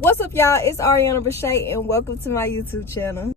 What's up, y'all? It's Arianabrishay, and welcome to my YouTube channel.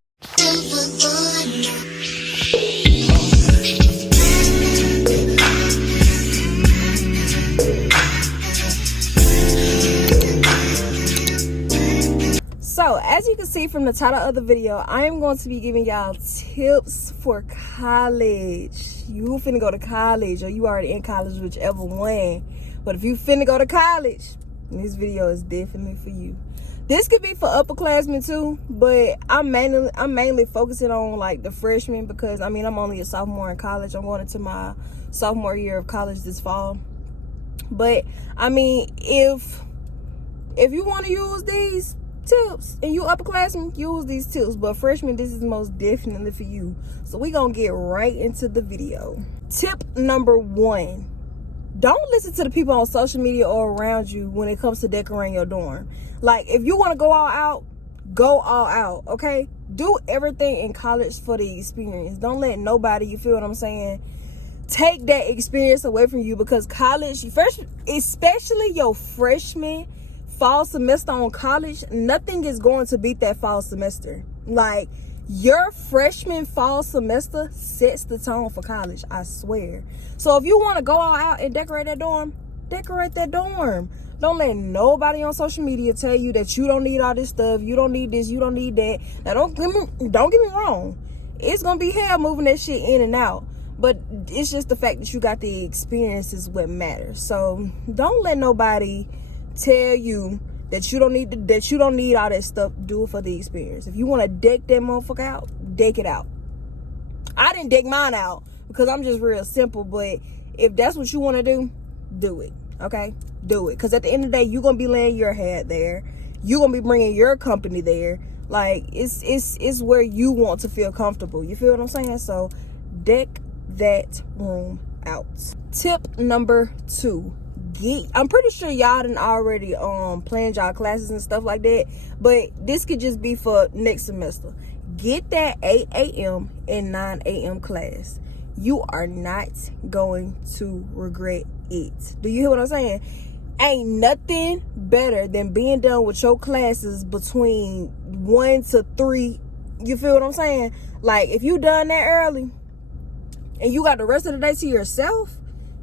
So, as you can see from the title of the video, I am going to be giving y'all tips for college. You finna go to college, or you already in college, whichever one. But if you finna go to college, this video is definitely for you. This could be for upperclassmen too, but I'm mainly focusing on like the freshmen, because I mean I'm only a sophomore in college. I'm going into my sophomore year of college this fall. But I mean, if you want to use these tips and you upperclassmen, use these tips. But freshmen, this is most definitely for you. So we gonna get right into the video. Tip number 1. Don't listen to the people on social media or around you when it comes to decorating your dorm. Like, if you want to go all out, go all out, okay? Do everything in college for the experience. Don't let nobody, you feel what I'm saying, take that experience away from you, because college, especially your freshman fall semester on college, nothing is going to beat that fall semester. Like, your freshman fall semester sets the tone for college, I swear. So if you want to go all out and decorate that dorm, decorate that dorm. Don't let nobody on social media tell you that you don't need all this stuff, you don't need this, you don't need that. Now don't get me wrong, it's gonna be hell moving that shit in and out, but it's just the fact that you got the experience is what matters. So don't let nobody tell you that you don't need all that stuff. Do it for the experience. If you want to deck that motherfucker out, deck it out. I didn't deck mine out because I'm just real simple, but if that's what you want to do it, okay? Do it, because at the end of the day, you're gonna be laying your head there, you're gonna be bringing your company there. Like, it's where you want to feel comfortable, you feel what I'm saying? So deck that room out. Tip number 2. I'm pretty sure y'all done already planned y'all classes and stuff like that, but this could just be for next semester. Get that 8 a.m. and 9 a.m. class. You are not going to regret it. Do you hear what I'm saying? Ain't nothing better than being done with your classes between 1 to 3. You feel what I'm saying? Like, if you done that early and you got the rest of the day to yourself,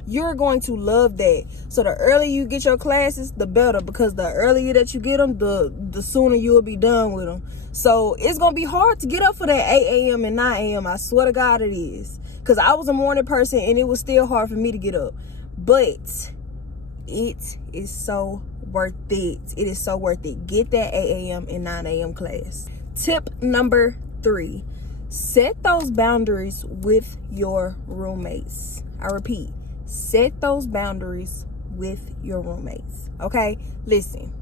you're going to love that. So the earlier you get your classes, the better, because the earlier that you get them, the sooner you'll be done with them. So it's going to be hard to get up for that 8 a.m. and 9 a.m. I swear to God it is. Because I was a morning person and it was still hard for me to get up. But it is so worth it. It is so worth it. Get that 8 a.m. and 9 a.m. class. Tip number 3. Set those boundaries with your roommates. I repeat, set those boundaries with your roommates, okay? Listen,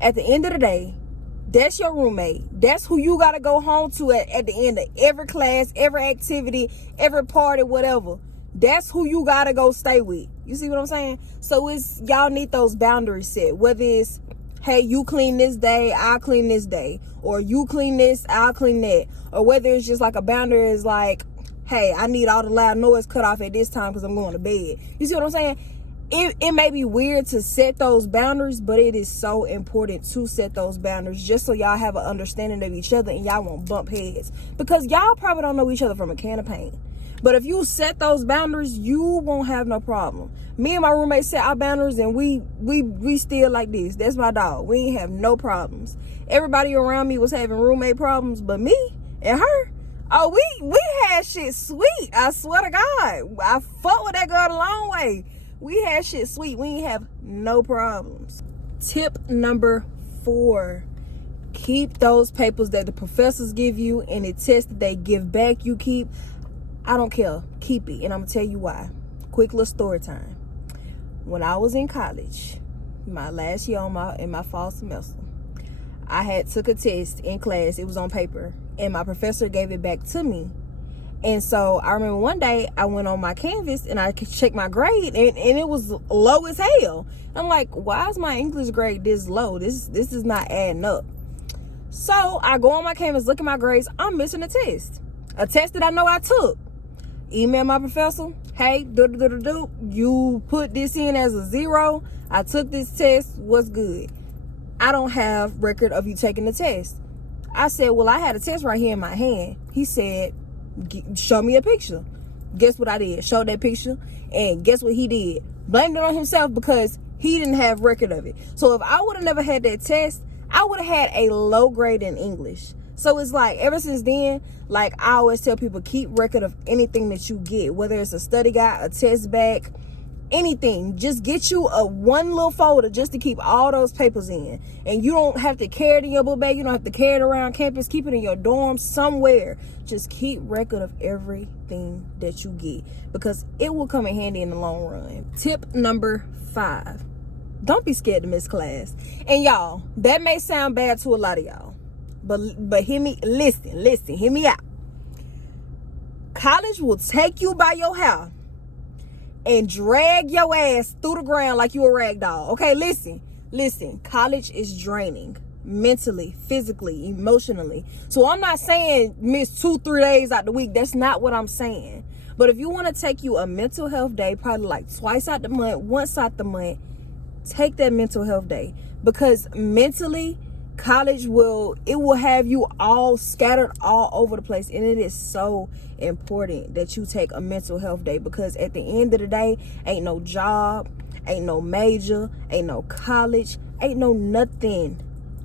at the end of the day, that's your roommate. That's who you got to go home to at the end of every class, every activity, every party, whatever. That's who you got to go stay with. You see what I'm saying? So y'all need those boundaries set. Whether it's, hey, you clean this day, I'll clean this day. Or you clean this, I'll clean that. Or whether it's just like a boundary is like, hey, I need all the loud noise cut off at this time because I'm going to bed. You see what I'm saying? It may be weird to set those boundaries, but it is so important to set those boundaries just so y'all have an understanding of each other and y'all won't bump heads. Because y'all probably don't know each other from a can of paint. But if you set those boundaries, you won't have no problem. Me and my roommate set our boundaries, and we still like this. That's my dog. We ain't have no problems. Everybody around me was having roommate problems, but me and her, oh, we had shit sweet. I swear to God. I fought with that girl a long way. We had shit sweet. We ain't have no problems. Tip number 4. Keep those papers that the professors give you and the tests that they give back, you keep. I don't care. Keep it. And I'm going to tell you why. Quick little story time. When I was in college, my last year in my fall semester, I had took a test in class. It was on paper. And my professor gave it back to me. And so I remember one day I went on my Canvas and I checked my grade, and it was low as hell. I'm like, why is my English grade this low? This is not adding up. So I go on my Canvas, look at my grades. I'm missing a test that I know I took. Email my professor, hey, you put this in as a 0. I took this test. What's good? I don't have record of you taking the test. I said, well, I had a test right here in my hand. He said, show me a picture. Guess what I did? Showed that picture, and guess what he did? Blamed it on himself because he didn't have record of it. So if I would have never had that test, I would have had a low grade in English. So it's like, ever since then, like, I always tell people, keep record of anything that you get, whether it's a study guide, a test bag, anything. Just get you one little folder just to keep all those papers in. And you don't have to carry it in your book bag. You don't have to carry it around campus. Keep it in your dorm somewhere. Just keep record of everything that you get, because it will come in handy in the long run. Tip number 5. Don't be scared to miss class. And y'all, that may sound bad to a lot of y'all, but hear me, listen, hear me out. College will take you by your hair and drag your ass through the ground like you a rag doll. Okay, listen. College is draining mentally, physically, emotionally. So I'm not saying miss 2-3 days out the week. That's not what I'm saying. But if you want to take you a mental health day, probably like twice out the month, once out the month, take that mental health day, because mentally, college will have you all scattered all over the place. And it is so important that you take a mental health day, because at the end of the day, ain't no job, ain't no major, ain't no college, ain't no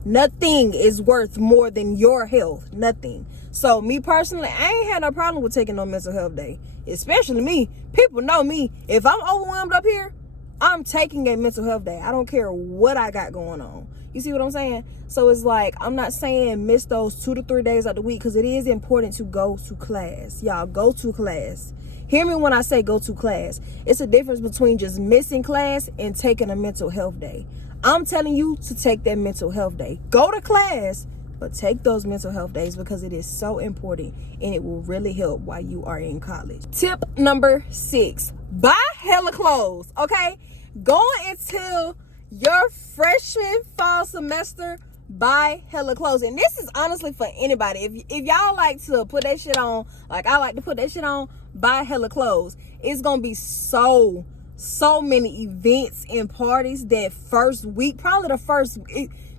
nothing is worth more than your health. Nothing. So me personally, I ain't had no problem with taking no mental health day. Especially me. People know me. If I'm overwhelmed up here, I'm taking a mental health day. I don't care what I got going on. You see what I'm saying? So it's like, I'm not saying miss those 2 to 3 days of the week, because it is important to go to class. Y'all, go to class. Hear me when I say go to class. It's a difference between just missing class and taking a mental health day. I'm telling you to take that mental health day. Go to class, but take those mental health days, because it is so important and it will really help while you are in college. Tip number 6, buy hella clothes, okay? Going into your freshman fall semester, buy hella clothes. And this is honestly for anybody. If y'all like to put that shit on, like I like to put that shit on, buy hella clothes. It's gonna be so many events and parties that first week. Probably the first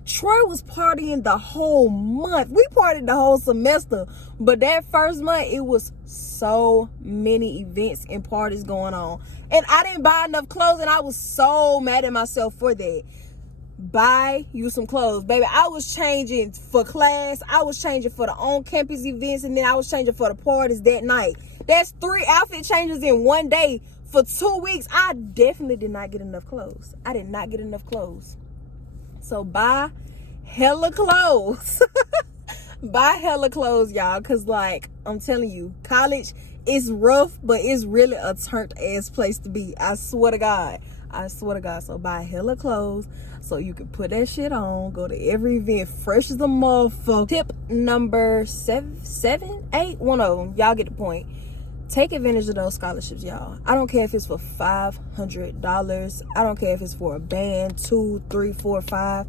Troy was partying the whole month. We partied the whole semester, but that first month, it was so many events and parties going on. And I didn't buy enough clothes, and I was so mad at myself for that. Buy you some clothes, baby. I was changing for class. I was changing for the on-campus events, and then I was changing for the parties that night. That's 3 outfit changes in one day for 2 weeks. I definitely did not get enough clothes. I did not get enough clothes. So buy hella clothes. Buy hella clothes, y'all, because like I'm telling you, college is rough, but it's really a turned ass place to be. I swear to God. So buy hella clothes so you can put that shit on, go to every event fresh as a motherfucker. Tip number 7, 8, one of them. Y'all get the point. Take advantage of those scholarships, y'all. I don't care if it's for $500. I don't care if it's for a band, 2, 3, 4, 5.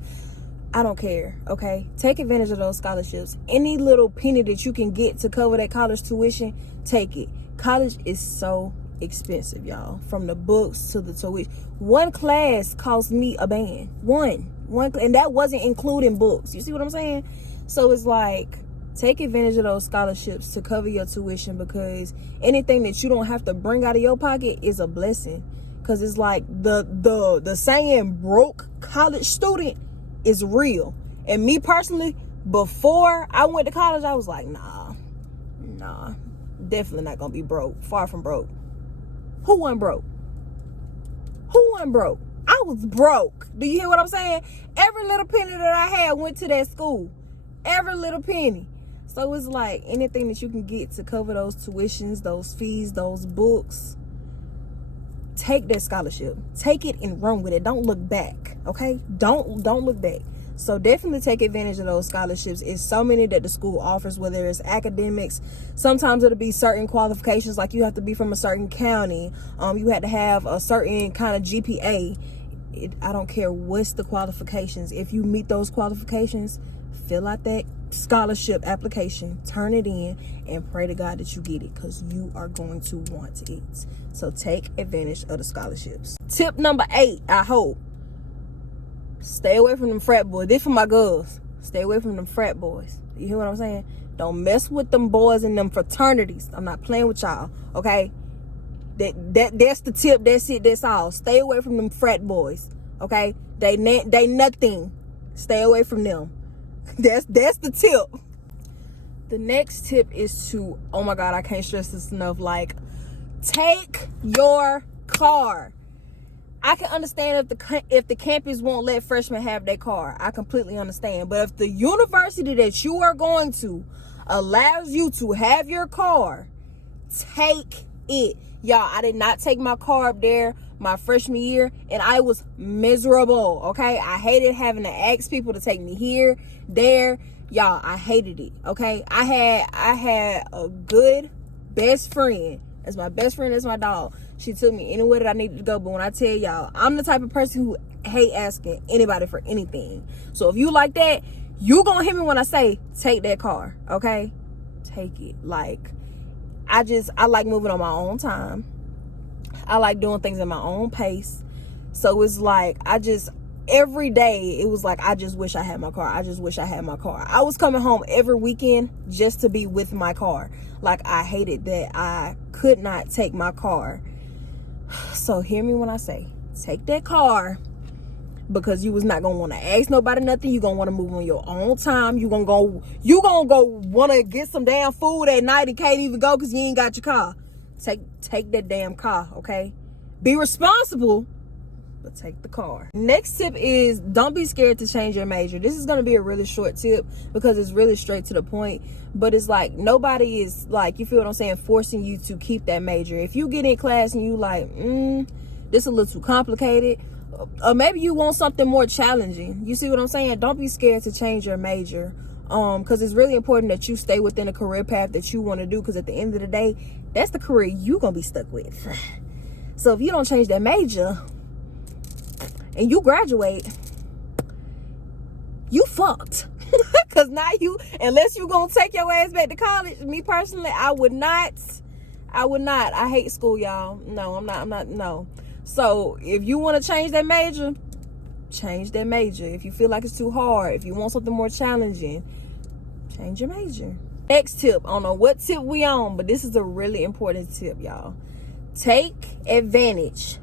I don't care, okay? Take advantage of those scholarships. Any little penny that you can get to cover that college tuition, take it. College is so expensive, y'all. From the books to the tuition. One class cost me a band. One, and that wasn't including books. You see what I'm saying? So it's like, take advantage of those scholarships to cover your tuition, because anything that you don't have to bring out of your pocket is a blessing. Because it's like the saying broke college student is real. And me personally, before I went to college, I was like, nah, definitely not gonna be broke. Far from broke. Who wasn't broke? I was broke. Do you hear what I'm saying? Every little penny that I had went to that school. Every little penny. So it's like, anything that you can get to cover those tuitions, those fees, those books, take that scholarship. Take it and run with it. Don't look back, okay? Don't look back. So definitely take advantage of those scholarships. It's so many that the school offers, whether it's academics. Sometimes it'll be certain qualifications, like you have to be from a certain county. You had to have a certain kind of GPA. I don't care what's the qualifications. If you meet those qualifications, fill out that scholarship application, turn it in, and pray to God that you get it, because you are going to want it. So take advantage of the scholarships. Tip number 8, I hope. Stay away from them frat boys. This for my girls. Stay away from them frat boys. You hear what I'm saying? Don't mess with them boys in them fraternities. I'm not playing with y'all, okay? That's the tip. That's it. That's all. Stay away from them frat boys, okay? They nothing. Stay away from them. That's the tip. The next tip is to, oh my God, I can't stress this enough. Like, take your car. I can understand if the campus won't let freshmen have their car. I completely understand. But if the university that you are going to allows you to have your car, take it. Y'all, I did not take my car up there my freshman year, and I was miserable, okay? I hated having to ask people to take me here, there. Y'all, I hated it, okay? I had a good best friend. That's my best friend. That's my dog. She took me anywhere that I needed to go. But when I tell y'all, I'm the type of person who hate asking anybody for anything. So if you like that, you gonna hear me when I say take that car, okay? Take it. Like, I like moving on my own time. I like doing things at my own pace. So it's like, every day it was like, I just wish I had my car. I just wish I had my car. I was coming home every weekend just to be with my car. Like, I hated that I could not take my car. So hear me when I say take that car, because you was not gonna want to ask nobody nothing. You gonna want to move on your own time. You gonna go want to get some damn food at night and can't even go because you ain't got your car. Take that damn car, okay? Be responsible, but take the car. Next tip is, don't be scared to change your major. This is going to be a really short tip because it's really straight to the point. But it's like, nobody is, like, you feel what I'm saying, forcing you to keep that major. If you get in class and you like, this a little too complicated, or maybe you want something more challenging. You see what I'm saying? Don't be scared to change your major. Because it's really important that you stay within a career path that you want to do. Because at the end of the day, that's the career you're going to be stuck with. So if you don't change that major and you graduate, you fucked. Because now unless you gonna take your ass back to college, me personally, I would not. I hate school, y'all. No, I'm not, no. So if you want to change that major, change that major. If you feel like it's too hard, if you want something more challenging, change your major. Next tip, I don't know what tip we on, but this is a really important tip, y'all. Take advantage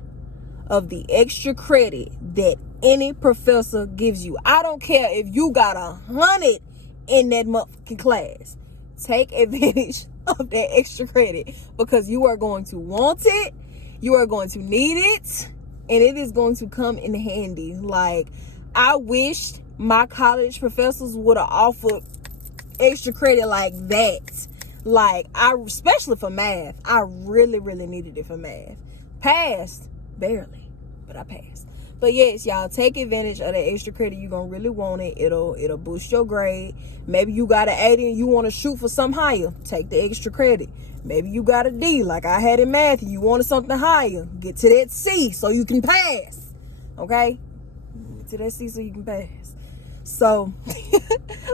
of the extra credit that any professor gives you. I don't care if you got 100 in that motherfucking class. Take advantage of that extra credit, because you are going to want it, you are going to need it, and it is going to come in handy. Like, I wish my college professors would have offered extra credit like that. Like, especially for math. I really, really needed it for math. Passed, barely, but I passed. But yes, y'all, take advantage of the extra credit. You're gonna really want it. It'll boost your grade. Maybe you got an 80 and you want to shoot for something higher. Take the extra credit. Maybe you got a D like I had in math and you wanted something higher. Get to that C so you can pass. Okay? Get to that C so you can pass. So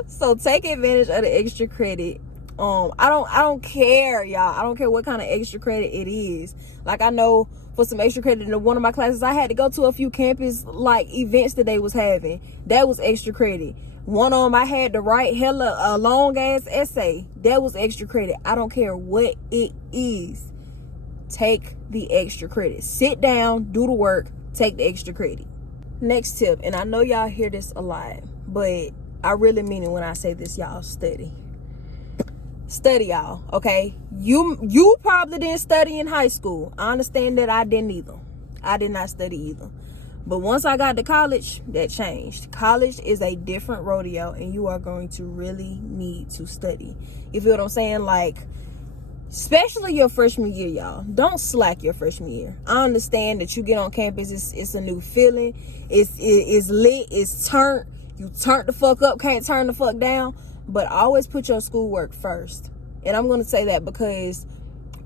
so take advantage of the extra credit. I don't care, y'all. I don't care what kind of extra credit it is. Like, I know for some extra credit in one of my classes, I had to go to a few campus like events that they was having. That was extra credit. One of them, I had to write a long ass essay. That was extra credit. I don't care what it is. Take the extra credit. Sit down, do the work, take the extra credit. Next tip, and I know y'all hear this a lot, but I really mean it when I say this, y'all. Study, y'all, okay? You probably didn't study in high school. I understand that I didn't either. I did not study either. But once I got to college, that changed. College is a different rodeo, and you are going to really need to study. You feel what I'm saying? Like, especially your freshman year, y'all. Don't slack your freshman year. I understand that you get on campus, it's a new feeling. It's lit, it's turned. You turn the fuck up, can't turn the fuck down. But always put your schoolwork first. And I'm going to say that because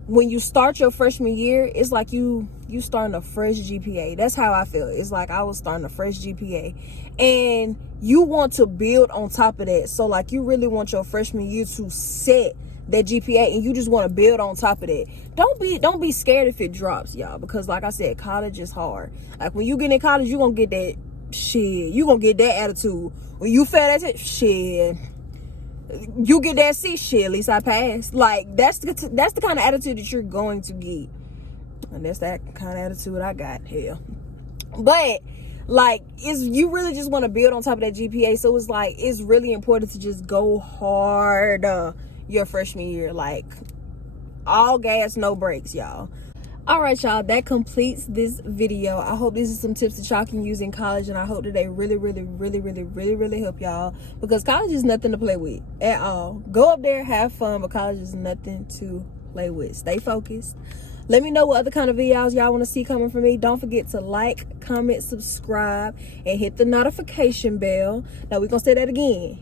when you start your freshman year, it's like you starting a fresh GPA. That's how I feel. It's like I was starting a fresh GPA. And you want to build on top of that. So, like, you really want your freshman year to set that GPA, and you just want to build on top of that. Don't be scared if it drops, y'all. Because, like I said, college is hard. Like, when you get in college, you're going to get shit, you gonna get that attitude. When you fail that test, shit, you get that C, shit, at least I passed. Like, that's the kind of attitude that you're going to get. And that's that kind of attitude I got. Hell. But, like, you really just want to build on top of that GPA. So it's like, it's really important to just go hard your freshman year. Like, all gas, no brakes, y'all. All right, y'all, that completes this video. I hope this is some tips that y'all can use in college, and I hope that they really help y'all, because college is nothing to play with at all. Go up there, have fun, but college is nothing to play with. Stay focused. Let me know what other kind of videos y'all want to see coming from me. Don't forget to like, comment, subscribe, and hit the notification bell. Now, we're going to say that again.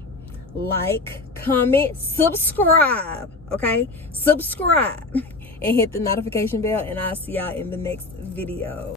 Like, comment, subscribe. Okay? Subscribe. And hit the notification bell, and I'll see y'all in the next video.